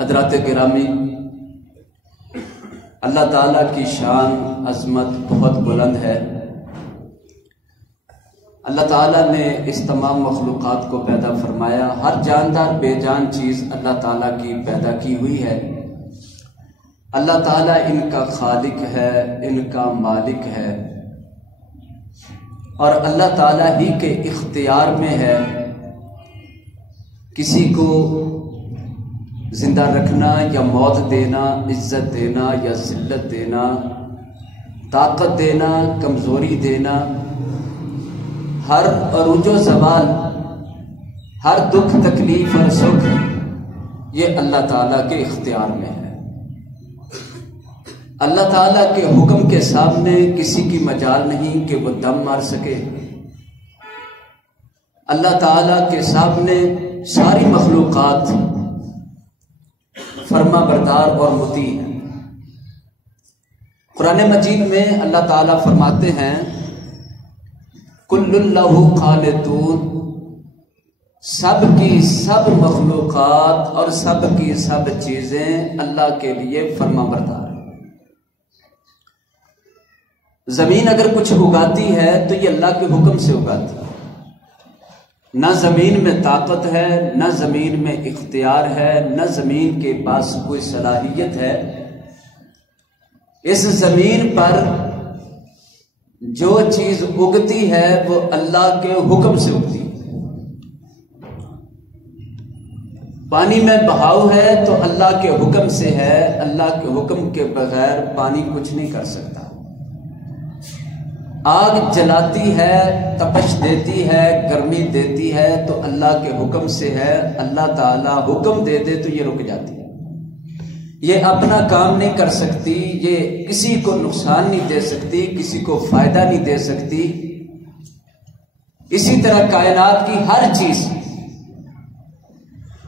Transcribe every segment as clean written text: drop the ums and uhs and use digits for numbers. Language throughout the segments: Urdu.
حضرات گرامی، اللہ تعالیٰ کی شان عظمت بہت بلند ہے۔ اللہ تعالیٰ نے اس تمام مخلوقات کو پیدا فرمایا۔ ہر جاندار بے جان چیز اللہ تعالیٰ کی پیدا کی ہوئی ہے۔ اللہ تعالیٰ ان کا خالق ہے، ان کا مالک ہے، اور اللہ تعالیٰ ہی کے اختیار میں ہے کسی کو زندہ رکھنا یا موت دینا، عزت دینا یا ذلت دینا، طاقت دینا، کمزوری دینا، ہر عروج و زوال، ہر دکھ تکلیف اور سکھ، یہ اللہ تعالیٰ کے اختیار میں ہے۔ اللہ تعالیٰ کے حکم کے سامنے کسی کی مجال نہیں کہ وہ دم مار سکے۔ اللہ تعالیٰ کے سامنے ساری مخلوقات فرما بردار اور مطیع ہیں۔ قرآن مجید میں اللہ تعالیٰ فرماتے ہیں کل لہ قانتون، سب کی سب مخلوقات اور سب کی سب چیزیں اللہ کے لیے فرما بردار ہیں۔ زمین اگر کچھ اگاتی ہے تو یہ اللہ کے حکم سے اگاتی ہے۔ نہ زمین میں طاقت ہے، نہ زمین میں اختیار ہے، نہ زمین کے پاس کوئی صلاحیت ہے۔ اس زمین پر جو چیز اگتی ہے وہ اللہ کے حکم سے اگتی ہے۔ پانی میں بہاؤ ہے تو اللہ کے حکم سے ہے، اللہ کے حکم کے بغیر پانی کچھ نہیں کر سکتا۔ آگ جلاتی ہے، تپش دیتی ہے، گرمی دیتی ہے تو اللہ کے حکم سے ہے۔ اللہ تعالیٰ حکم دے دے تو یہ رک جاتی ہے۔ یہ اپنا کام نہیں کر سکتی، یہ کسی کو نقصان نہیں دے سکتی، کسی کو فائدہ نہیں دے سکتی۔ اسی طرح کائنات کی ہر چیز،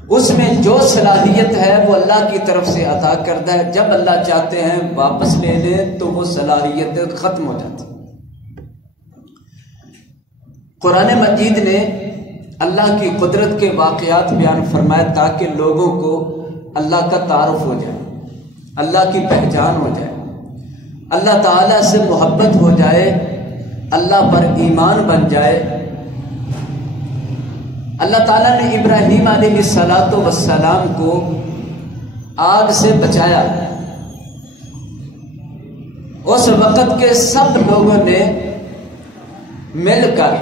اس میں جو صلاحیت ہے وہ اللہ کی طرف سے عطا کردہ ہے۔ جب اللہ چاہتے ہیں واپس لے لیں تو وہ صلاحیت ختم ہو جاتی ہے۔ قرآن مجید نے اللہ کی قدرت کے واقعات بیان فرمائے تاکہ لوگوں کو اللہ کا تعارف ہو جائے، اللہ کی پہچان ہو جائے، اللہ تعالیٰ سے محبت ہو جائے، اللہ پر ایمان بن جائے۔ اللہ تعالیٰ نے ابراہیم علیہ السلام کو آگ سے بچایا۔ اس وقت کے سب لوگوں نے مل کر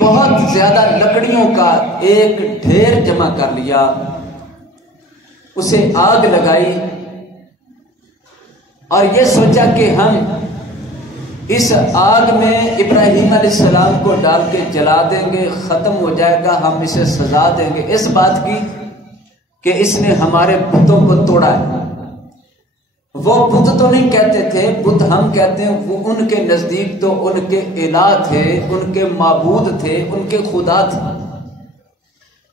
بہت زیادہ لکڑیوں کا ایک ڈھیر جمع کر لیا، اسے آگ لگائی اور یہ سوچا کہ ہم اس آگ میں ابراہیم علیہ السلام کو ڈال کے جلا دیں گے، ختم ہو جائے گا، ہم اسے سزا دیں گے اس بات کی کہ اس نے ہمارے بتوں کو توڑا ہے۔ وہ بت تو نہیں کہتے تھے، بت ہم کہتے ہیں، وہ ان کے نزدیک تو ان کے الہ تھے، ان کے معبود تھے، ان کے خدا تھے۔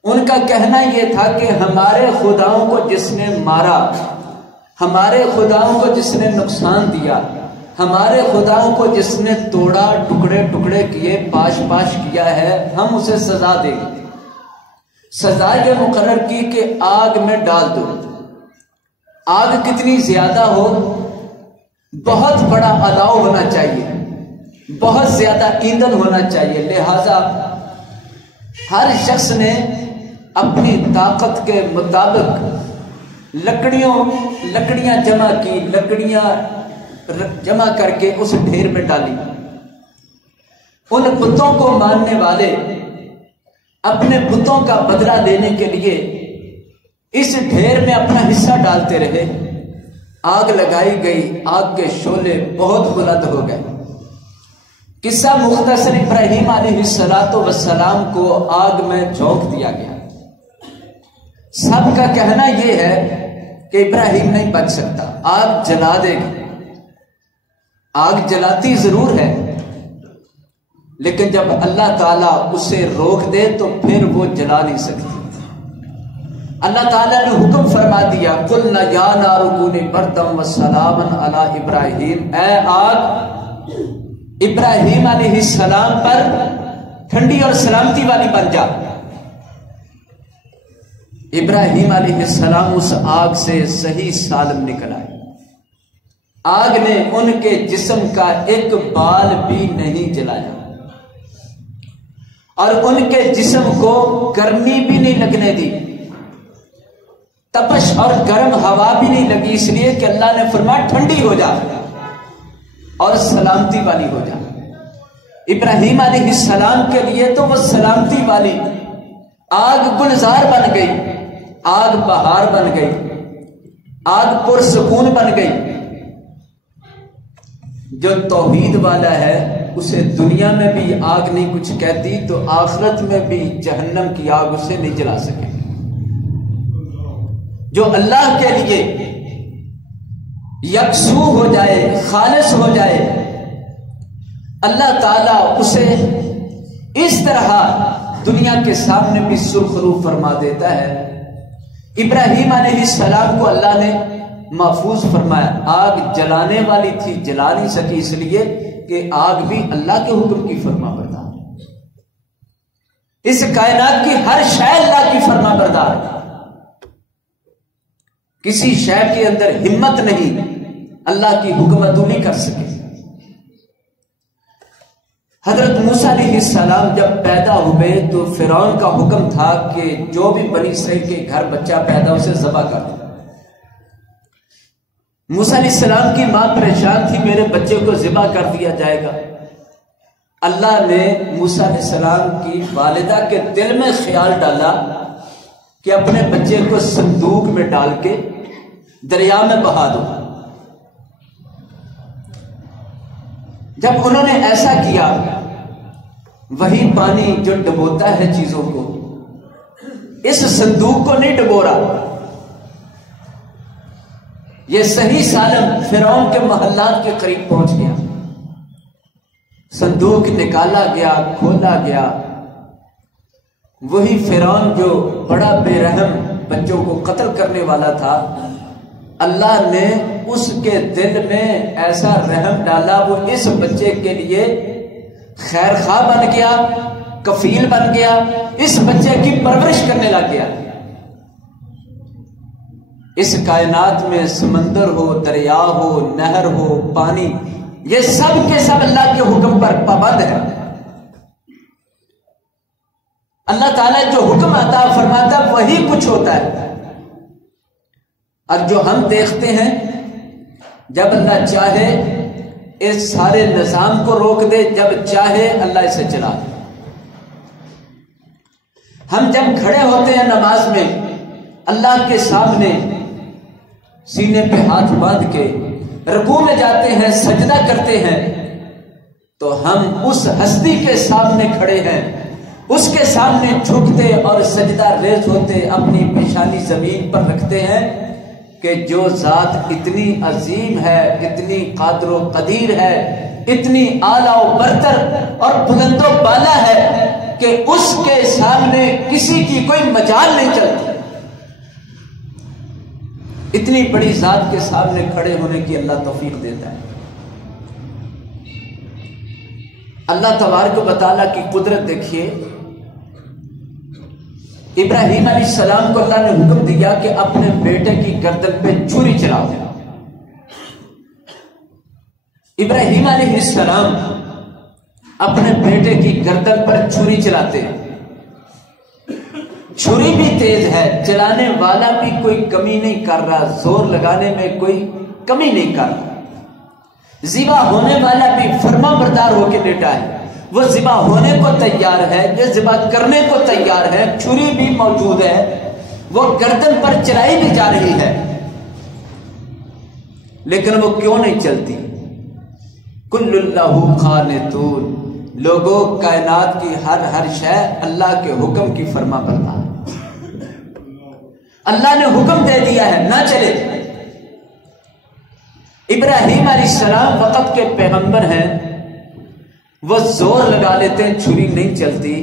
ان کا کہنا یہ تھا کہ ہمارے خداؤں کو جس نے مارا، ہمارے خداؤں کو جس نے نقصان دیا، ہمارے خداؤں کو جس نے توڑا، ٹکڑے ٹکڑے کیے، پاش پاش کیا ہے، ہم اسے سزا دیں گے۔ سزا یہ مقرر کی کہ آگ میں ڈال دو۔ آگ کتنی زیادہ ہو، بہت بڑا الاؤ ہونا چاہیے، بہت زیادہ ایندھن ہونا چاہیے، لہذا ہر شخص نے اپنی طاقت کے مطابق لکڑیاں جمع کی، لکڑیاں جمع کر کے اس ڈھیر میں ڈالی۔ ان بتوں کو ماننے والے اپنے بتوں کا بدلہ لینے کے لیے اس ڈھیر میں اپنا حصہ ڈالتے رہے۔ آگ لگائی گئی، آگ کے شعلے بہت بلند ہو گئے۔ قصہ مختصر، ابراہیم علیہ السلام کو آگ میں جھونک دیا گیا۔ سب کا کہنا یہ ہے کہ ابراہیم نہیں بچ سکتا، آگ جلا دے گی۔ آگ جلاتی ضرور ہے، لیکن جب اللہ تعالیٰ اسے روک دے تو پھر وہ جلا نہیں سکتی۔ اللہ تعالیٰ نے حکم فرما دیا قُلْنَا يَا نَارُ كُونِي بَرْدًا وَسَلَامًا عَلَىٰ ابراہیم، اے آگ ابراہیم علیہ السلام پر ٹھنڈی اور سلامتی والی بن جا۔ ابراہیم علیہ السلام اس آگ سے صحیح سالم نکل آئے. آگ نے ان کے جسم کا ایک بال بھی نہیں جلایا اور ان کے جسم کو گرمی بھی نہیں لگنے دی، تپش اور گرم ہوا بھی نہیں لگی، اس لیے کہ اللہ نے فرمایا ٹھنڈی ہو جا اور سلامتی والی ہو جا. ابراہیم علیہ السلام کے لیے تو وہ سلامتی والی آگ گلزار بن گئی، آگ بہار بن گئی، آگ پرسکون بن گئی. جو توحید والا ہے اسے دنیا میں بھی آگ نہیں کچھ کہتی تو آخرت میں بھی جہنم کی آگ اسے نہیں جلا سکے. جو اللہ کے لیے یکسو ہو جائے، خالص ہو جائے، اللہ تعالیٰ اسے اس طرح دنیا کے سامنے بھی سرخرو فرما دیتا ہے. ابراہیم علیہ السلام کو اللہ نے محفوظ فرمایا. آگ جلانے والی تھی، جلا نہیں سکی، اس لیے کہ آگ بھی اللہ کے حکم کی فرما بردار. اس کائنات کی ہر شے اللہ کی فرما بردار ہے. کسی شے کے اندر ہمت نہیں اللہ کی حکم عدولی کر سکے. حضرت موسیٰ علیہ السلام جب پیدا ہوئے تو فرعون کا حکم تھا کہ جو بھی بنی اسرائیل کے گھر بچہ پیدا اسے ذبح کر دو. موسیٰ علیہ السلام کی ماں پریشان تھی، میرے بچے کو ذبح کر دیا جائے گا. اللہ نے موسیٰ علیہ السلام کی والدہ کے دل میں خیال ڈالا کہ اپنے بچے کو صندوق میں ڈال کے دریا میں بہا دو. جب انہوں نے ایسا کیا، وہی پانی جو ڈبوتا ہے چیزوں کو، اس صندوق کو نہیں ڈبو رہا. یہ صحیح سالم فرعون کے محلات کے قریب پہنچ گیا. صندوق نکالا گیا، کھولا گیا. وہی فرعون جو بڑا بے رحم بچوں کو قتل کرنے والا تھا، اللہ نے اس کے دل میں ایسا رحم ڈالا، وہ اس بچے کے لیے خیر خواہ بن گیا، کفیل بن گیا، اس بچے کی پرورش کرنے لگ گیا. اس کائنات میں سمندر ہو، دریا ہو، نہر ہو، پانی، یہ سب کے سب اللہ کے حکم پر پابند ہے. اللہ تعالیٰ جو حکم عطا فرماتا وہی کچھ ہوتا ہے. اور جو ہم دیکھتے ہیں، جب اللہ چاہے اس سارے نظام کو روک دے، جب چاہے اللہ اسے چلا دے. ہم جب کھڑے ہوتے ہیں نماز میں اللہ کے سامنے، سینے پہ ہاتھ باندھ کے رکوع میں جاتے ہیں، سجدہ کرتے ہیں، تو ہم اس ہستی کے سامنے کھڑے ہیں، اس کے سامنے جھکتے اور سجدہ ریز ہوتے اپنی پیشانی زمین پر رکھتے ہیں کہ جو ذات اتنی عظیم ہے، اتنی قادر و قدیر ہے، اتنی اعلیٰ و برتر اور بلند و بالا ہے کہ اس کے سامنے کسی کی کوئی مجال نہیں چلتی. اتنی بڑی ذات کے سامنے کھڑے ہونے کی اللہ توفیق دیتا ہے. اللہ تبارک و تعالیٰ کی قدرت دیکھیے. ابراہیم علیہ السلام کو اللہ نے حکم دیا کہ اپنے بیٹے کی گردن پہ چھری چلاؤ. ابراہیم علیہ السلام اپنے بیٹے کی گردن پر چھری چلاتے ہیں. چھری بھی تیز ہے، چلانے والا بھی کوئی کمی نہیں کر رہا، زور لگانے میں کوئی کمی نہیں کر رہا. ذبح ہونے والا بھی فرما بردار ہو کے لیٹا ہے، وہ ذبح ہونے کو تیار ہے، یہ ذبح کرنے کو تیار ہے. چھری بھی موجود ہے، وہ گردن پر چلائی بھی جا رہی ہے، لیکن وہ کیوں نہیں چلتی؟ کل اللہ قانتون. لوگوں، کائنات کی ہر شے اللہ کے حکم کی فرما بردار. اللہ نے حکم دے دیا ہے، نہ چلے. ابراہیم علیہ السلام وقت کے پیغمبر ہیں، وہ زور لگا لیتے ہیں، چھری نہیں چلتی.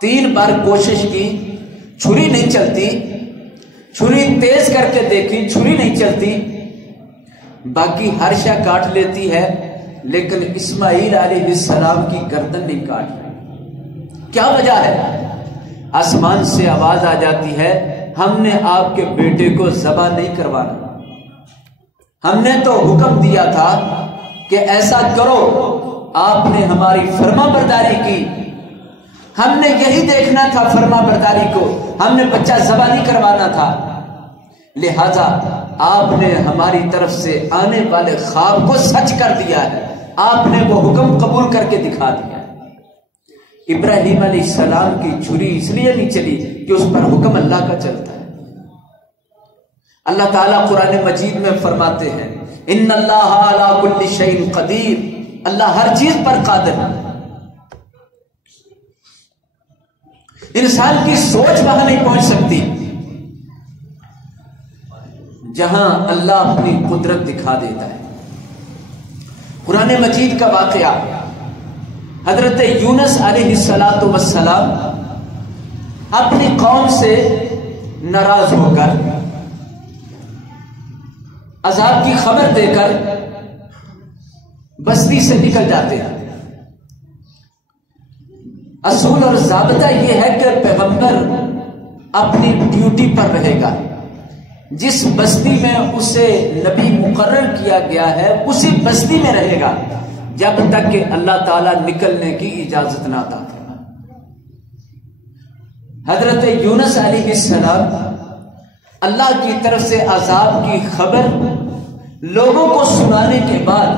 3 بار کوشش کی، چھری نہیں چلتی. چھری تیز کر کے دیکھی، چھری نہیں چلتی. باقی ہر شے کاٹ لیتی ہے، لیکن اسماعیل علیہ السلام کی گردن نہیں کاٹ رہی. کیا وجہ ہے؟ آسمان سے آواز آ جاتی ہے ہم نے آپ کے بیٹے کو ذبح نہیں کروانا، ہم نے تو حکم دیا تھا کہ ایسا کرو، آپ نے ہماری فرما برداری کی، ہم نے یہی دیکھنا تھا فرما برداری کو، ہم نے بچہ ذبح نہیں کروانا تھا، لہذا آپ نے ہماری طرف سے آنے والے خواب کو سچ کر دیا ہے، آپ نے وہ حکم قبول کر کے دکھا دیا۔ ابراہیم علیہ السلام کی چھری اس لیے نہیں چلی کہ اس پر حکم اللہ کا چلتا ہے۔ اللہ تعالیٰ قرآن مجید میں فرماتے ہیں ان اللہ علی کل شیء قدیر، اللہ ہر چیز پر قادر ہے۔ انسان کی سوچ وہاں نہیں پہنچ سکتی جہاں اللہ اپنی قدرت دکھا دیتا ہے۔ قرآن مجید کا واقعہ، حضرت یونس علیہ السلام اپنی قوم سے ناراض ہو کر عذاب کی خبر دے کر بستی سے نکل جاتے ہیں۔ اصول اور ضابطہ یہ ہے کہ پیغمبر اپنی ڈیوٹی پر رہے گا، جس بستی میں اسے نبی مقرر کیا گیا ہے اسی بستی میں رہے گا جب تک کہ اللہ تعالیٰ نکلنے کی اجازت نہ عطا فرمائے۔ حضرت یونس علیہ السلام اللہ کی طرف سے عذاب کی خبر لوگوں کو سنانے کے بعد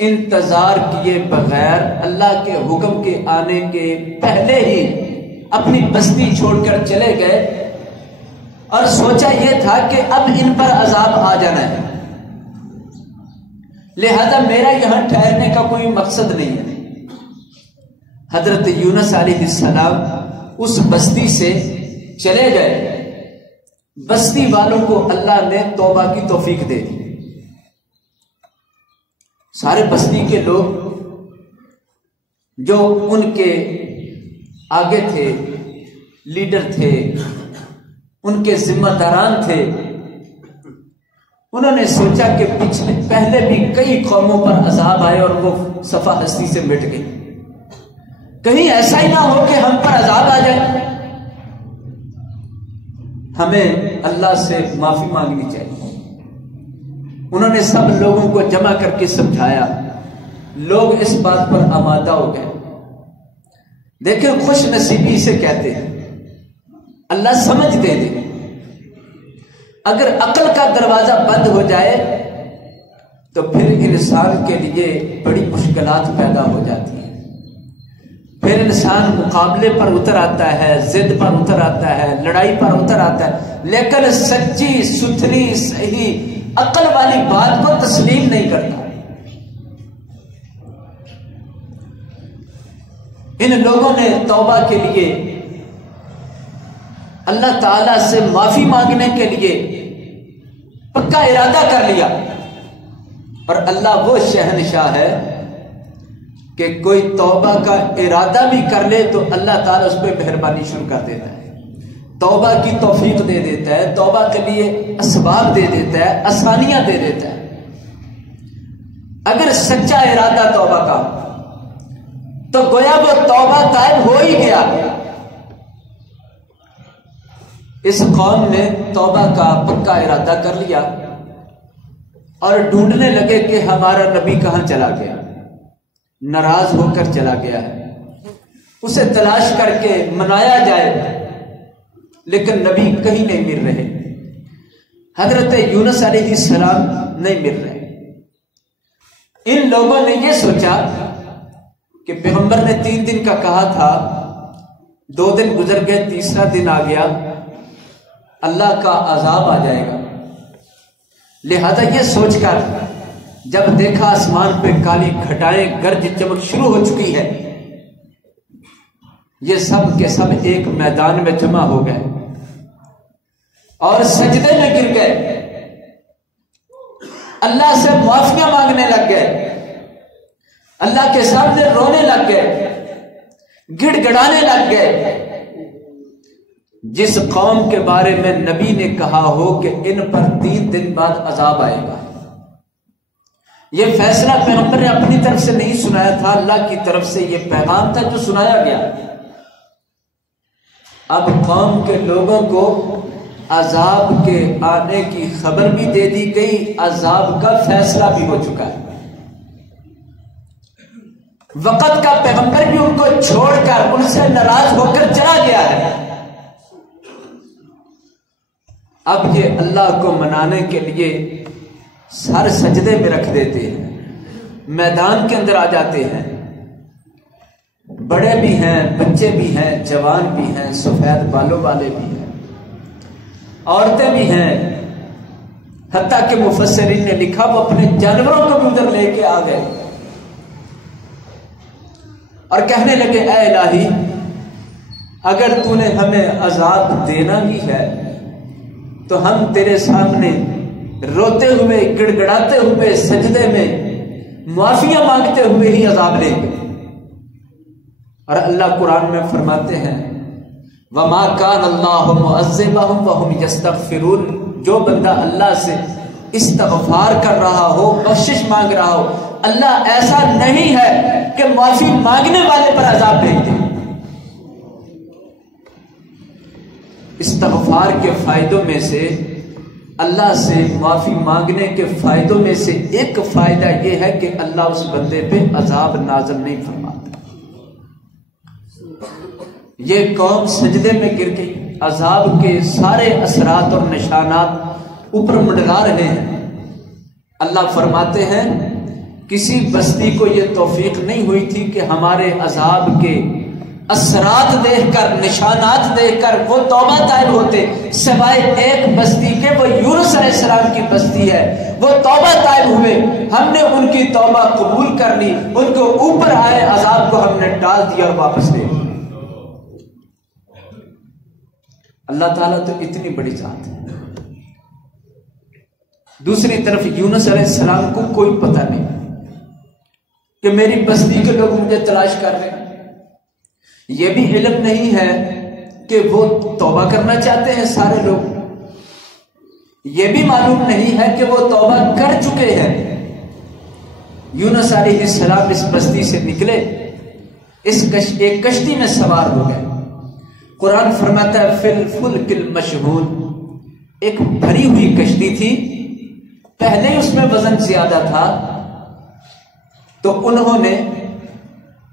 انتظار کیے بغیر اللہ کے حکم کے آنے کے پہلے ہی اپنی بستی چھوڑ کر چلے گئے، اور سوچا یہ تھا کہ اب ان پر عذاب آ جانا ہے، لہذا میرا یہاں ٹھہرنے کا کوئی مقصد نہیں ہے۔ حضرت یونس علیہ السلام اس بستی سے چلے گئے، بستی والوں کو اللہ نے توبہ کی توفیق دے دی۔ سارے بستی کے لوگ جو ان کے آگے تھے، لیڈر تھے، ان کے ذمہ داران تھے، انہوں نے سوچا کہ پہلے بھی کئی قوموں پر عذاب آئے اور وہ صفا ہستی سے مٹ گئی، کہیں ایسا ہی نہ ہو کہ ہم پر عذاب آ جائے، ہمیں اللہ سے معافی مانگنی چاہیے۔ انہوں نے سب لوگوں کو جمع کر کے سمجھایا، لوگ اس بات پر آمادہ ہو گئے۔ دیکھیں خوش نصیبی اسے کہتے ہیں، اللہ سمجھ دے دے۔ اگر عقل کا دروازہ بند ہو جائے تو پھر انسان کے لیے بڑی مشکلات پیدا ہو جاتی ہیں، پھر انسان مقابلے پر اتر آتا ہے، ضد پر اتر آتا ہے، لڑائی پر اتر آتا ہے، لیکن سچی ستھری صحیح عقل والی بات کو تسلیم نہیں کرتا۔ ان لوگوں نے توبہ کے لیے، اللہ تعالی سے معافی مانگنے کے لیے پکا ارادہ کر لیا، اور اللہ وہ شہنشاہ ہے کہ کوئی توبہ کا ارادہ بھی کر لے تو اللہ تعالیٰ اس پہ مہربانی شروع کر دیتا ہے، توبہ کی توفیق دے دیتا ہے، توبہ کے لیے اسباب دے دیتا ہے، آسانیاں دے دیتا ہے۔ اگر سچا ارادہ توبہ کا تو گویا وہ توبہ قائم ہو ہی گیا۔ اس قوم نے توبہ کا پکا ارادہ کر لیا اور ڈھونڈنے لگے کہ ہمارا نبی کہاں چلا گیا، ناراض ہو کر چلا گیا ہے، اسے تلاش کر کے منایا جائے، لیکن نبی کہیں نہیں مل رہے، حضرت یونس علیہ السلام نہیں مل رہے۔ ان لوگوں نے یہ سوچا کہ پیغمبر نے 3 دن کا کہا تھا، 2 دن گزر گئے، تیسرا دن آ گیا، اللہ کا عذاب آ جائے گا، لہذا یہ سوچ کر جب دیکھا آسمان پہ کالی گھٹائیں گرج چمک شروع ہو چکی ہے، یہ سب کے سب ایک میدان میں جمع ہو گئے اور سجدے میں گر گئے، اللہ سے معافیاں مانگنے لگ گئے، اللہ کے سامنے رونے لگ گئے، گڑ گڑانے لگ گئے۔ جس قوم کے بارے میں نبی نے کہا ہو کہ ان پر 3 دن بعد عذاب آئے گا، یہ فیصلہ پیغمبر نے اپنی طرف سے نہیں سنایا تھا، اللہ کی طرف سے یہ پیغام تھا جو سنایا گیا۔ اب قوم کے لوگوں کو عذاب کے آنے کی خبر بھی دے دی گئی، عذاب کا فیصلہ بھی ہو چکا ہے۔ وقت کا پیغمبر بھی ان کو چھوڑ کر ان سے ناراض ہو کر چلا گیا ہے۔ اب یہ اللہ کو منانے کے لیے سر سجدے میں رکھ دیتے ہیں، میدان کے اندر آ جاتے ہیں، بڑے بھی ہیں، بچے بھی ہیں، جوان بھی ہیں، سفید بالوں والے بھی ہیں، عورتیں بھی ہیں، حتیٰ کہ مفسرین نے لکھا وہ اپنے جانوروں کو بھی ادھر لے کے آ گئے اور کہنے لگے اے الہی اگر تو نے ہمیں عذاب دینا ہی ہے تو ہم تیرے سامنے روتے ہوئے گڑ گڑاتے ہوئے سجدے میں معافیاں مانگتے ہوئے ہی عذاب لیں گے۔ اور اللہ قرآن میں فرماتے ہیں وَمَا كَانَ اللَّهُ مُعَذِّبَهُمْ وَهُمْ يَسْتَغْفِرُونَ، جو بندہ اللہ سے استغفار کر رہا ہو، بخشش مانگ رہا ہو، اللہ ایسا نہیں ہے کہ معافی مانگنے والے پر عذاب بھیج دے۔ استغفار کے فائدوں میں سے، اللہ سے معافی مانگنے کے فائدوں میں سے ایک فائدہ یہ ہے کہ اللہ اس بندے پہ عذاب نازل نہیں فرماتا۔ یہ قوم سجدے میں گر گئی، عذاب کے سارے اثرات اور نشانات اوپر منڈلا رہے ہیں۔ اللہ فرماتے ہیں کسی بستی کو یہ توفیق نہیں ہوئی تھی کہ ہمارے عذاب کے اثرات دیکھ کر، نشانات دیکھ کر وہ توبہ طائب ہوتے، سوائے ایک بستی کے، وہ یونس علیہ السلام کی بستی ہے، وہ توبہ طائب ہوئے، ہم نے ان کی توبہ قبول کر لی، ان کو اوپر آئے عذاب کو ہم نے ٹال دیا اور واپس لے لیا۔ اللہ تعالیٰ تو اتنی بڑی ذات ہے۔ دوسری طرف یونس علیہ السلام کو کوئی پتہ نہیں کہ میری بستی کے لوگ مجھے تلاش کر رہے ہیں، یہ بھی علم نہیں ہے کہ وہ توبہ کرنا چاہتے ہیں سارے لوگ، یہ بھی معلوم نہیں ہے کہ وہ توبہ کر چکے ہیں۔ یونس علیہ السلام اس بستی سے نکلے، ایک کشتی میں سوار ہو گئے۔ قرآن فرماتا ہے فی الفلک المشحون، ایک بھری ہوئی کشتی تھی، پہلے اس میں وزن زیادہ تھا تو انہوں نے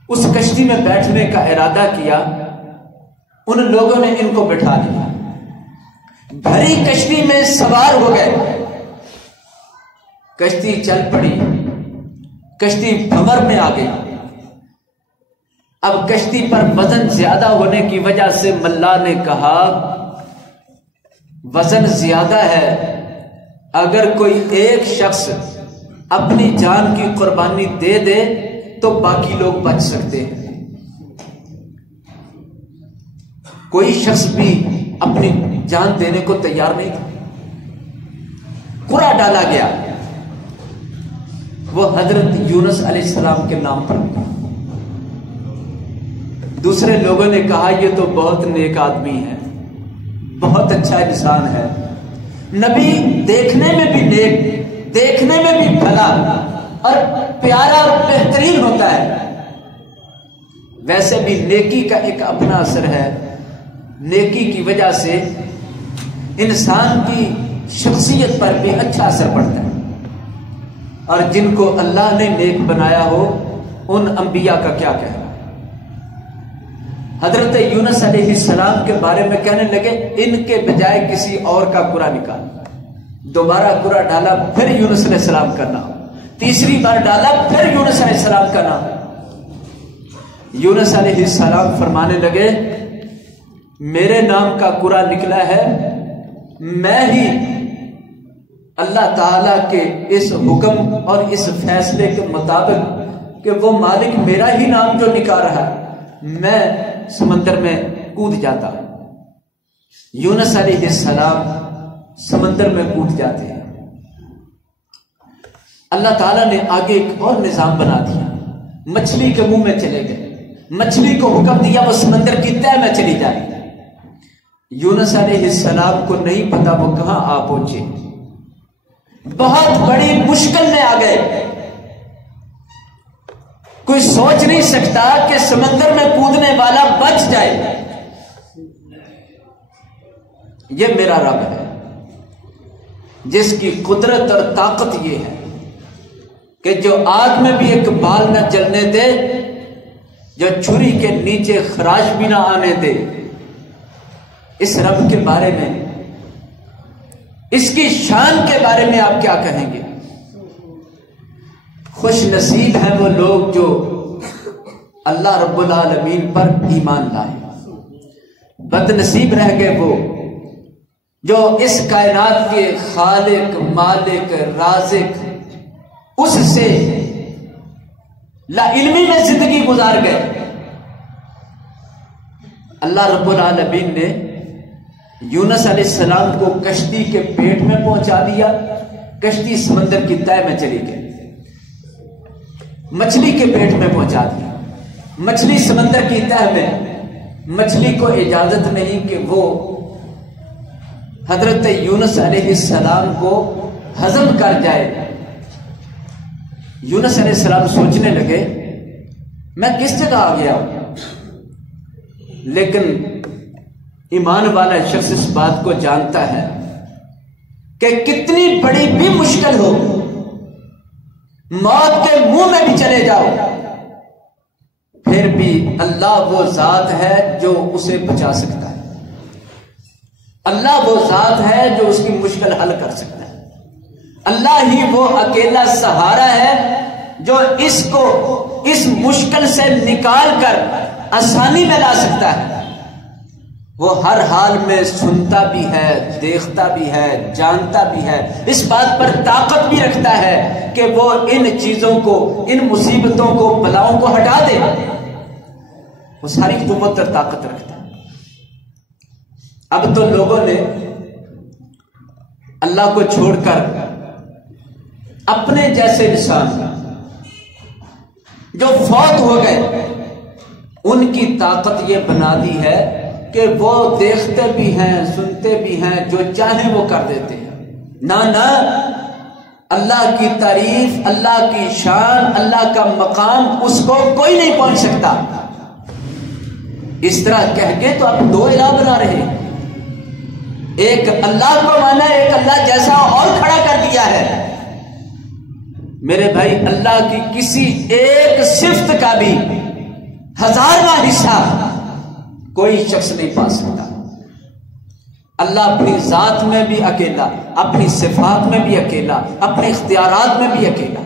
اس کشتی میں بیٹھنے کا ارادہ کیا، ان لوگوں نے ان کو بٹھا لیا، بھری کشتی میں سوار ہو گئے، کشتی چل پڑی، کشتی بھنور میں آ گئی۔ اب کشتی پر وزن زیادہ ہونے کی وجہ سے ملا نے کہا وزن زیادہ ہے، اگر کوئی ایک شخص اپنی جان کی قربانی دے دے تو باقی لوگ بچ سکتے ہیں۔ کوئی شخص بھی اپنی جان دینے کو تیار نہیں تھا، قرعہ ڈالا گیا، وہ حضرت یونس علیہ السلام کے نام پر۔ دوسرے لوگوں نے کہا یہ تو بہت نیک آدمی ہے، بہت اچھا انسان ہے، نبی دیکھنے میں بھی نیک، دیکھنے میں بھی بھلا اور پیارا اور بہترین ہوتا ہے۔ ویسے بھی نیکی کا ایک اپنا اثر ہے، نیکی کی وجہ سے انسان کی شخصیت پر بھی اچھا اثر پڑتا ہے، اور جن کو اللہ نے نیک بنایا ہو ان انبیاء کا کیا کہنا۔ حضرت یونس علیہ السلام کے بارے میں کہنے لگے ان کے بجائے کسی اور کا قرعہ نکال۔ دوبارہ قرعہ ڈالا، پھر یونس علیہ السلام کا نام، تیسری بار ڈالا، پھر یونس علیہ السلام کا نام۔ یونس علیہ السلام فرمانے لگے میرے نام کا قرعہ نکلا ہے، میں ہی اللہ تعالی کے اس حکم اور اس فیصلے کے مطابق کہ وہ مالک میرا ہی نام جو نکال رہا ہے، میں سمندر میں کود جاتا ہوں۔ یونس علیہ السلام سمندر میں کود جاتے ہیں۔ اللہ تعالیٰ نے آگے ایک اور نظام بنا دیا، مچھلی کے منہ میں چلے گئے، مچھلی کو حکم دیا وہ سمندر کی تہہ میں چلی جائے۔ یونس علیہ السلام کو نہیں پتا وہ کہاں آ پہنچے، بہت بڑی مشکل میں آ گئے۔ کوئی سوچ نہیں سکتا کہ سمندر میں کودنے والا بچ جائے، یہ میرا رب ہے جس کی قدرت اور طاقت یہ ہے کہ جو آگ میں بھی ایک بال نہ جلنے دے، جو چھری کے نیچے خراش بھی نہ آنے دے۔ اس رب کے بارے میں، اس کی شان کے بارے میں آپ کیا کہیں گے؟ خوش نصیب ہیں وہ لوگ جو اللہ رب العالمین پر ایمان لائے، بد نصیب رہ گئے وہ جو اس کائنات کے خالق، مالک، رازق، اس سے لا علمی میں زندگی گزار گئے۔ اللہ رب العالمین نے یونس علیہ السلام کو کشتی کے پیٹ میں پہنچا دیا، کشتی سمندر کی تہہ میں چلی گئی، مچھلی کے پیٹ میں پہنچا دیا، مچھلی سمندر کی تہہ میں، مچھلی کو اجازت نہیں کہ وہ حضرت یونس علیہ السلام کو ہضم کر جائے۔ یونس علیہ السلام سوچنے لگے میں کس جگہ آ گیا ہوں، لیکن ایمان والا شخص اس بات کو جانتا ہے کہ کتنی بڑی بھی مشکل ہو، موت کے منہ میں بھی چلے جاؤ، پھر بھی اللہ وہ ذات ہے جو اسے بچا سکتا ہے، اللہ وہ ذات ہے جو اس کی مشکل حل کر سکتا ہے، اللہ ہی وہ اکیلا سہارا ہے جو اس کو اس مشکل سے نکال کر آسانی میں لا سکتا ہے۔ وہ ہر حال میں سنتا بھی ہے، دیکھتا بھی ہے، جانتا بھی ہے، اس بات پر طاقت بھی رکھتا ہے کہ وہ ان چیزوں کو، ان مصیبتوں کو، بلاؤں کو ہٹا دے، وہ ساری قوت اور طاقت رکھتا ہے۔ اب تو لوگوں نے اللہ کو چھوڑ کر اپنے جیسے انسان جو فوت ہو گئے ان کی طاقت یہ بنا دی ہے کہ وہ دیکھتے بھی ہیں، سنتے بھی ہیں، جو چاہیں وہ کر دیتے ہیں۔ نہ اللہ کی تعریف، اللہ کی شان، اللہ کا مقام اس کو کوئی نہیں پہنچ سکتا۔ اس طرح کہہ کے تو آپ دو الہ بنا رہے ہیں، ایک اللہ کو مانا، ایک اللہ جیسا اور کھڑا کر دیا ہے۔ میرے بھائی، اللہ کی کسی ایک صفت کا بھی 1000واں حصہ کوئی شخص نہیں پا سکتا۔ اللہ اپنی ذات میں بھی اکیلا، اپنی صفات میں بھی اکیلا، اپنے اختیارات میں بھی اکیلا۔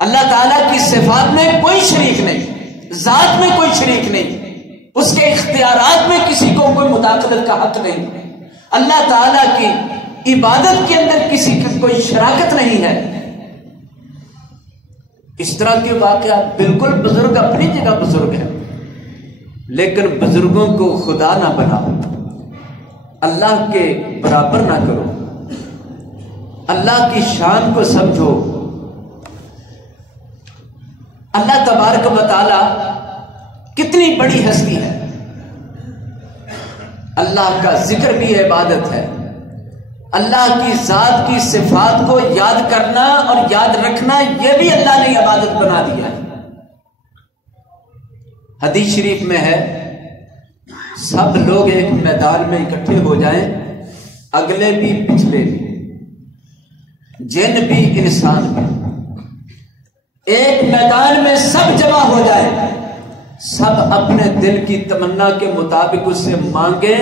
اللہ تعالیٰ کی صفات میں کوئی شریک نہیں، ذات میں کوئی شریک نہیں، اس کے اختیارات میں کسی کو کوئی مداخلت کا حق نہیں۔ اللہ تعالیٰ کی عبادت کے اندر کسی کی کوئی شراکت نہیں ہے۔ اس طرح کے واقعات، بالکل بزرگ اپنی جگہ بزرگ ہیں، لیکن بزرگوں کو خدا نہ بناؤ، اللہ کے برابر نہ کرو، اللہ کی شان کو سمجھو۔ اللہ تبارک و تعالی کتنی بڑی ہستی ہے، اللہ کا ذکر بھی عبادت ہے، اللہ کی ذات کی صفات کو یاد کرنا اور یاد رکھنا یہ بھی اللہ نے عبادت بنا دیا ہے۔ حدیث شریف میں ہے سب لوگ ایک میدان میں اکٹھے ہو جائیں، اگلے بھی پچھلے بھی، جن بھی انسان بھی، ایک میدان میں سب جمع ہو جائیں، سب اپنے دل کی تمنا کے مطابق اس سے مانگیں،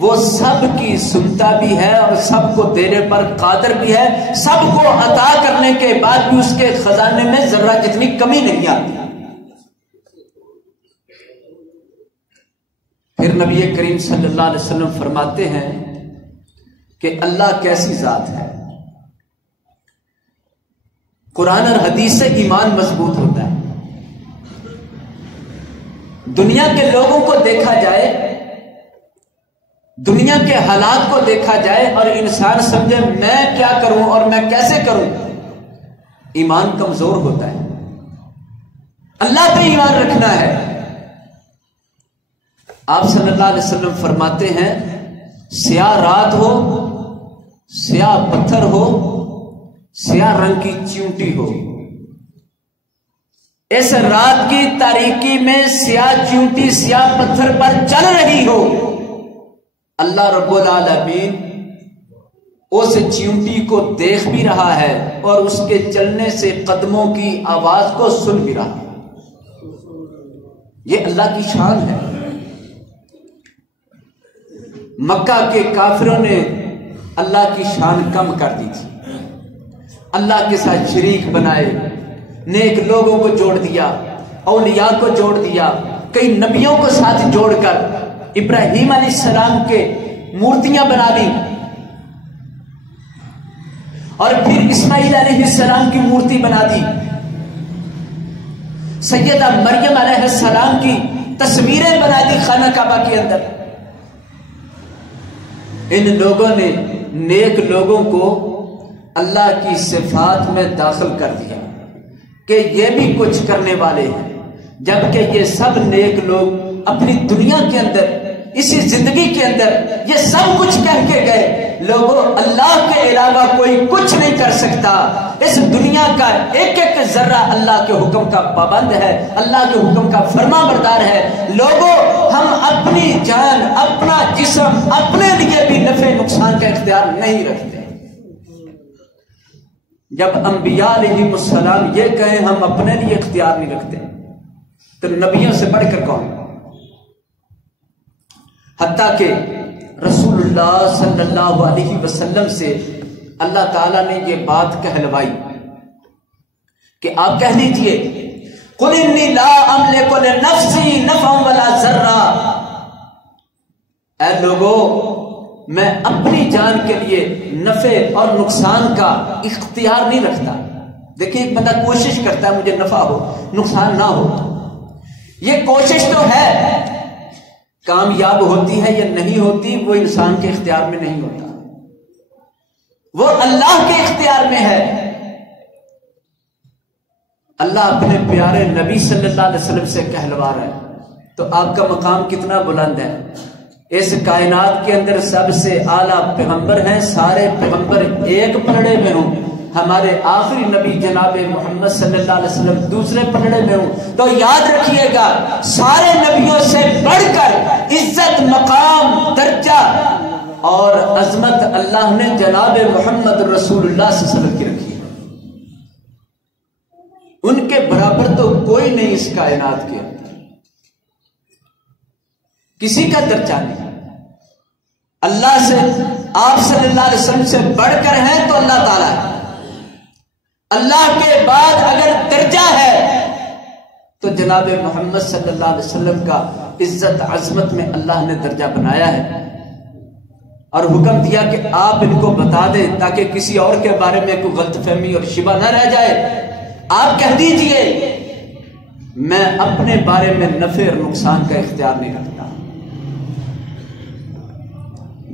وہ سب کی سنتا بھی ہے اور سب کو دینے پر قادر بھی ہے، سب کو عطا کرنے کے بعد بھی اس کے خزانے میں ذرہ جتنی کمی نہیں آتی۔ پھر نبی کریم صلی اللہ علیہ وسلم فرماتے ہیں کہ اللہ کیسی ذات ہے۔ قرآن اور حدیث سے ایمان مضبوط ہوتا ہے۔ دنیا کے لوگوں کو دیکھا جائے، دنیا کے حالات کو دیکھا جائے اور انسان سمجھے میں کیا کروں اور میں کیسے کروں، ایمان کمزور ہوتا ہے۔ اللہ پہ ایمان رکھنا ہے۔ آپ صلی اللہ علیہ وسلم فرماتے ہیں سیاہ رات ہو، سیاہ پتھر ہو، سیاہ رنگ کی چیونٹی ہو، اس رات کی تاریکی میں سیاہ چیونٹی سیاہ پتھر پر چل رہی ہو، اللہ رب العالمین اس چیونٹی کو دیکھ بھی رہا ہے اور اس کے چلنے سے قدموں کی آواز کو سن بھی رہا ہے۔ یہ اللہ کی شان ہے۔ مکہ کے کافروں نے اللہ کی شان کم کر دی تھی، اللہ کے ساتھ شریک بنائے، نیک لوگوں کو جوڑ دیا، اولیاء کو جوڑ دیا، کئی نبیوں کو ساتھ جوڑ کر ابراہیم علیہ السلام کے مورتیاں بنا دی، اور پھر اسماعیل علیہ السلام کی مورتی بنا دی، سیدہ مریم علیہ السلام کی تصویریں بنا دی خانہ کعبہ کے اندر۔ ان لوگوں نے نیک لوگوں کو اللہ کی صفات میں داخل کر دیا کہ یہ بھی کچھ کرنے والے ہیں، جبکہ یہ سب نیک لوگ اپنی دنیا کے اندر، اسی زندگی کے اندر یہ سب کچھ کہہ کے گئے، لوگوں اللہ کے علاوہ کوئی کچھ نہیں کر سکتا، اس دنیا کا ایک ایک ذرہ اللہ کے حکم کا پابند ہے، اللہ کے حکم کا فرما بردار ہے۔ لوگوں ہم اپنی جان، اپنا جسم، اپنے لیے بھی نفع نقصان کا اختیار نہیں رکھتے۔ جب انبیاء علیہ السلام یہ کہیں ہم اپنے لیے اختیار نہیں رکھتے، تو نبیوں سے بڑھ کر کون؟ حتیٰ کہ رسول اللہ صلی اللہ علیہ وسلم سے اللہ تعالیٰ نے یہ بات کہلوائی کہ آپ کہہ دیجئے قُلْ إِنِّي لَا أَمْلِكُ لِنَفْسِي نَفْعًا وَلَا ضَرًّا، اے لوگوں میں اپنی جان کے لیے نفع اور نقصان کا اختیار نہیں رکھتا۔ دیکھیں ایک بندہ کوشش کرتا ہے مجھے نفع ہو نقصان نہ ہو، یہ کوشش تو ہے، کامیاب ہوتی ہے یا نہیں ہوتی وہ انسان کے اختیار میں نہیں ہوتا، وہ اللہ کے اختیار میں ہے۔ اللہ اپنے پیارے نبی صلی اللہ علیہ وسلم سے کہلوا رہا ہے، تو آپ کا مقام کتنا بلند ہے۔ اس کائنات کے اندر سب سے اعلیٰ پیغمبر ہیں، سارے پیغمبر ایک پلڑے میں ہوں، ہمارے آخری نبی جناب محمد صلی اللہ علیہ وسلم دوسرے پلڑے میں ہوں، تو یاد رکھیے گا سارے نبیوں سے بڑھ کر عزت، مقام، درجہ اور عظمت اللہ نے جناب محمد رسول اللہ صلی اللہ علیہ وسلم کی رکھی ہے۔ ان کے برابر تو کوئی نہیں اس کائنات کے اندر، کسی کا درجہ نہیں۔ اللہ سے، آپ صلی اللہ علیہ وسلم سے بڑھ کر ہیں تو اللہ تعالیٰ ہے، اللہ کے بعد اگر درجہ ہے تو جناب محمد صلی اللہ علیہ وسلم کا عزت عظمت میں اللہ نے درجہ بنایا ہے، اور حکم دیا کہ آپ ان کو بتا دیں تاکہ کسی اور کے بارے میں کوئی غلط فہمی اور شبہ نہ رہ جائے۔ آپ کہہ دیجئے میں اپنے بارے میں نفع اور نقصان کا اختیار نہیں رکھتا،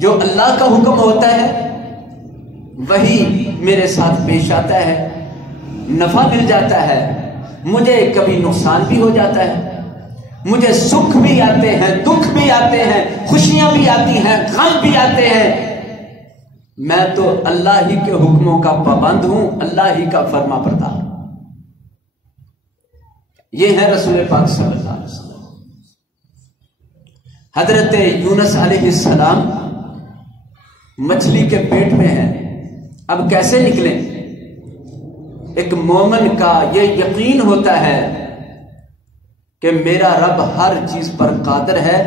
جو اللہ کا حکم ہوتا ہے وہی میرے ساتھ پیش آتا ہے، نفع مل جاتا ہے، مجھے کبھی نقصان بھی ہو جاتا ہے، مجھے سکھ بھی آتے ہیں، دکھ بھی آتے ہیں، خوشیاں بھی آتی ہیں، غم بھی آتے ہیں، میں تو اللہ ہی کے حکموں کا پابند ہوں، اللہ ہی کا فرما بردار۔ یہ ہے رسول پاک صلی اللہ علیہ وسلم۔ حضرت یونس علیہ السلام مچھلی کے پیٹ میں ہے، اب کیسے نکلیں؟ ایک مومن کا یہ یقین ہوتا ہے کہ میرا رب ہر چیز پر قادر ہے،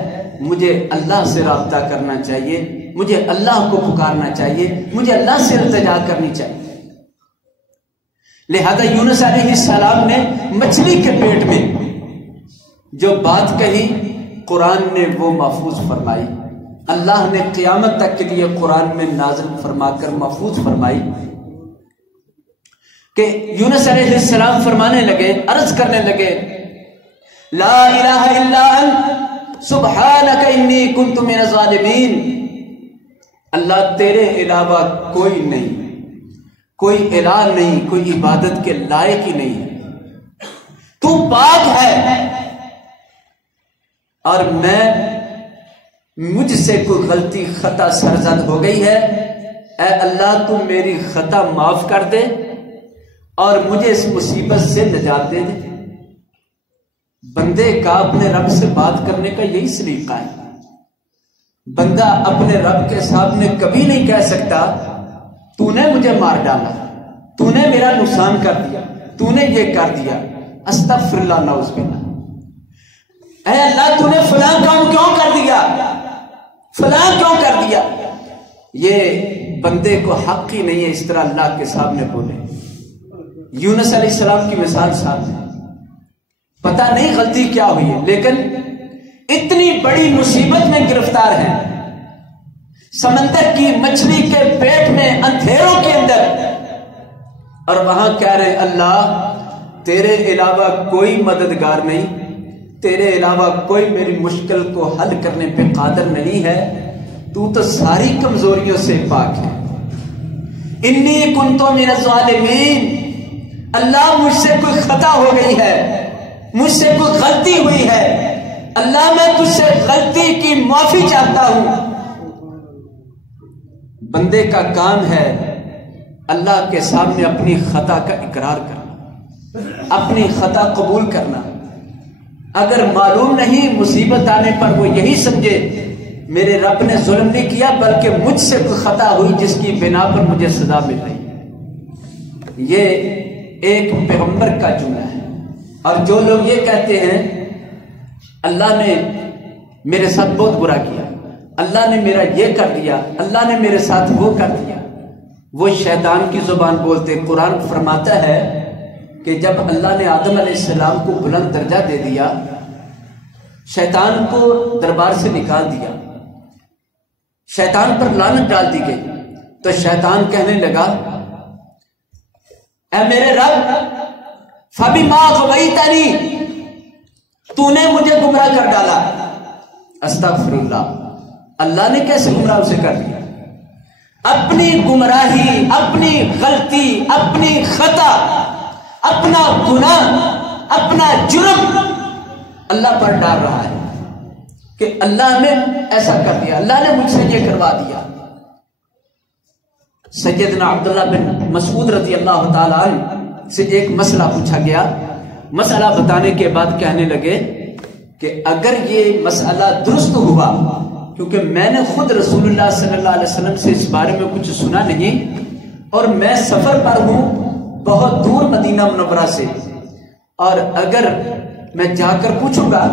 مجھے اللہ سے رابطہ کرنا چاہیے، مجھے اللہ کو پکارنا چاہیے، مجھے اللہ سے التجا کرنی چاہیے۔ لہذا یونس علیہ السلام نے مچھلی کے پیٹ میں جو بات کہی قرآن نے وہ محفوظ فرمائی، اللہ نے قیامت تک کے لیے قرآن میں نازل فرما کر محفوظ فرمائی کہ یونس علیہ السلام فرمانے لگے، عرض کرنے لگے لا الہ الا انت سبحانک انی کنت من الظالمین، اللہ تیرے علاوہ کوئی نہیں، کوئی الہ نہیں، کوئی عبادت کے لائق ہی نہیں، تو پاک ہے، اور مجھ سے کوئی غلطی خطا سرزد ہو گئی ہے، اے اللہ تو میری خطا معاف کر دے اور مجھے اس مصیبت سے نجات دے دے۔ بندے کا اپنے رب سے بات کرنے کا یہی سلیقہ ہے، بندہ اپنے رب کے سامنے کبھی نہیں کہہ سکتا تو نے مجھے مار ڈالا، تو نے میرا نقصان کر دیا، تو نے یہ کر دیا۔ استغفر اللہ، نعوذ باللہ۔ اے اللہ تو نے فلاں کام کیوں کر دیا، فلاں کیوں کر دیا؟ یہ بندے کو حق ہی نہیں ہے اس طرح اللہ کے سامنے بولے۔ یونس علیہ السلام کی مثال سامنے، پتہ نہیں غلطی کیا ہوئی ہے، لیکن اتنی بڑی مصیبت میں گرفتار ہیں، سمندر کی مچھلی کے پیٹ میں اندھیروں کے اندر، اور وہاں کہہ رہے اللہ تیرے علاوہ کوئی مددگار نہیں، تیرے علاوہ کوئی میری مشکل کو حل کرنے پہ قادر نہیں ہے، تو تو ساری کمزوریوں سے پاک ہے۔ انی کنتو من الظالمین، اللہ مجھ سے کوئی خطا ہو گئی ہے، مجھ سے کوئی غلطی ہوئی ہے، اللہ میں تجھ سے غلطی کی معافی چاہتا ہوں۔ بندے کا کام ہے اللہ کے سامنے اپنی خطا کا اقرار کرنا، اپنی خطا قبول کرنا۔ اگر معلوم نہیں مصیبت آنے پر وہ یہی سمجھے میرے رب نے ظلم نہیں کیا بلکہ مجھ سے کوئی خطا ہوئی جس کی بنا پر مجھے سزا مل رہی ہے۔ یہ ایک پیغمبر کا جملہ ہے۔ اور جو لوگ یہ کہتے ہیں اللہ نے میرے ساتھ بہت برا کیا، اللہ نے میرا یہ کر دیا، اللہ نے میرے ساتھ وہ کر دیا، وہ شیطان کی زبان بولتے۔ قرآن فرماتا ہے کہ جب اللہ نے آدم علیہ السلام کو بلند درجہ دے دیا، شیطان کو دربار سے نکال دیا، شیطان پر لعنت ڈال دی گئی، تو شیطان کہنے لگا اے میرے رب فَبِمَا غَوَيْتَنِي، تو نے مجھے گمراہ کر ڈالا۔ استغفر اللہ، اللہ نے کیسے گمراہ اسے کر دیا؟ اپنی گمراہی، اپنی غلطی، اپنی خطا، اپنا گناہ، اپنا جرم اللہ پر ڈال رہا ہے کہ اللہ نے ایسا کر دیا، اللہ نے مجھ سے یہ کروا دیا۔ سیدنا عبداللہ بن مسعود رضی اللہ تعالیٰ عنہ سے ایک مسئلہ پوچھا گیا، مسئلہ بتانے کے بعد کہنے لگے کہ اگر یہ مسئلہ درست ہوا، کیونکہ میں نے خود رسول اللہ صلی اللہ علیہ وسلم سے اس بارے میں کچھ سنا نہیں، اور میں سفر پر ہوں بہت دور مدینہ منورہ سے، اور اگر میں جا کر پوچھوں گا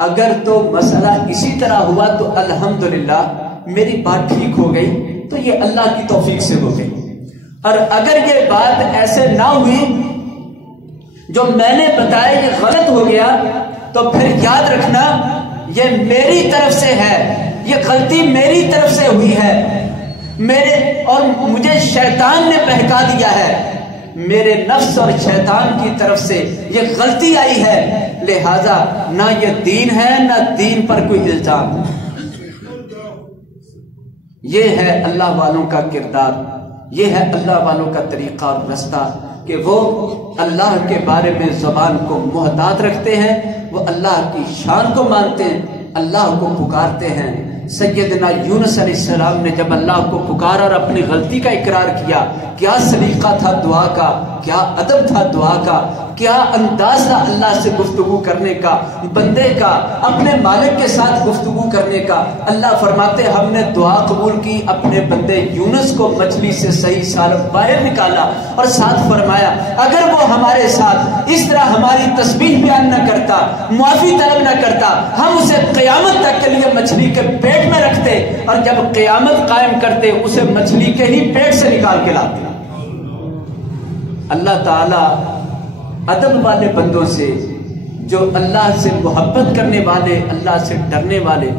اگر تو مسئلہ اسی طرح ہوا تو الحمدللہ میری بات ٹھیک ہو گئی، تو یہ اللہ کی توفیق سے ہو گئی، اور اگر یہ بات ایسے نہ ہوئی جو میں نے بتایا یہ غلط ہو گیا، تو پھر یاد رکھنا یہ میری طرف سے ہے، یہ غلطی میری طرف سے ہوئی ہے، اور مجھے شیطان نے بہکا دیا ہے، میرے نفس اور شیطان کی طرف سے یہ غلطی آئی ہے، لہذا نہ یہ دین ہے نہ دین پر کوئی الزام۔ یہ ہے اللہ والوں کا کردار، یہ ہے اللہ والوں کا طریقہ اور رستہ کہ وہ اللہ کے بارے میں زبان کو محتاط رکھتے ہیں، وہ اللہ کی شان کو مانتے ہیں، اللہ کو پکارتے ہیں۔ سیدنا یونس علیہ السلام نے جب اللہ کو پکارا اور اپنی غلطی کا اقرار کیا، کیا سلیقہ تھا دعا کا، کیا ادب تھا دعا کا، کیا انداز تھا اللہ سے گفتگو کرنے کا، بندے کا اپنے مالک کے ساتھ گفتگو کرنے کا۔ اللہ فرماتے ہم نے دعا قبول کی، اپنے بندے یونس کو مچھلی سے صحیح سالم باہر نکالا، اور ساتھ فرمایا اگر وہ ہمارے ساتھ اس طرح ہماری تسبیح بیان نہ کرتا، معافی طلب نہ کرتا، ہم اسے قیامت تک کے لیے مچھلی کے پیٹ میں رکھتے، اور جب قیامت قائم کرتے اسے مچھلی کے ہی پیٹ سے نکال کے لاتے۔ اللہ تعالی ادب والے بندوں سے، جو اللہ سے محبت کرنے والے، اللہ سے ڈرنے والے،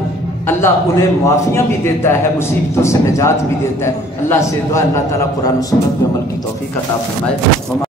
اللہ انہیں معافیاں بھی دیتا ہے، مصیبتوں سے نجات بھی دیتا ہے۔ اللہ سے دعا اللہ تعالیٰ قرآن و سنت پہ عمل کی توفیق عطا فرمائے۔